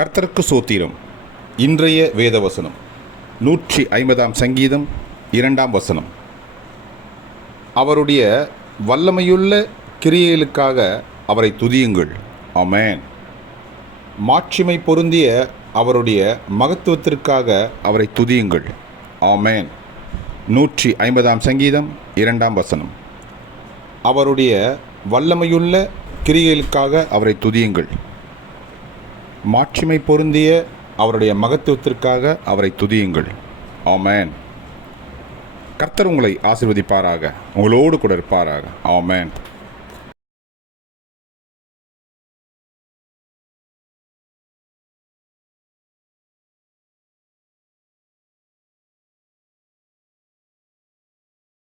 கர்த்தருக்கு சோத்திரம். இன்றைய வேத வசனம் நூற்றி ஐம்பதாம் சங்கீதம் இரண்டாம் வசனம். அவருடைய வல்லமையுள்ள கிரியைகளுக்காக அவரை துதியுங்கள். ஆமென். மாட்சிமை பொருந்திய அவருடைய மகத்துவத்திற்காக அவரை துதியுங்கள். ஆமேன். நூற்றி ஐம்பதாம் சங்கீதம் இரண்டாம் வசனம். அவருடைய வல்லமையுள்ள கிரியைகளுக்காக அவரை துதியுங்கள். மாட்சிமை பொருந்திய அவருடைய மகத்துவத்திற்காக அவரை துதியுங்கள். ஆமேன். கர்த்தர் உங்களை ஆசிர்வதிப்பாராக. உங்களோடு கூட இருப்பாராக. ஆமேன்.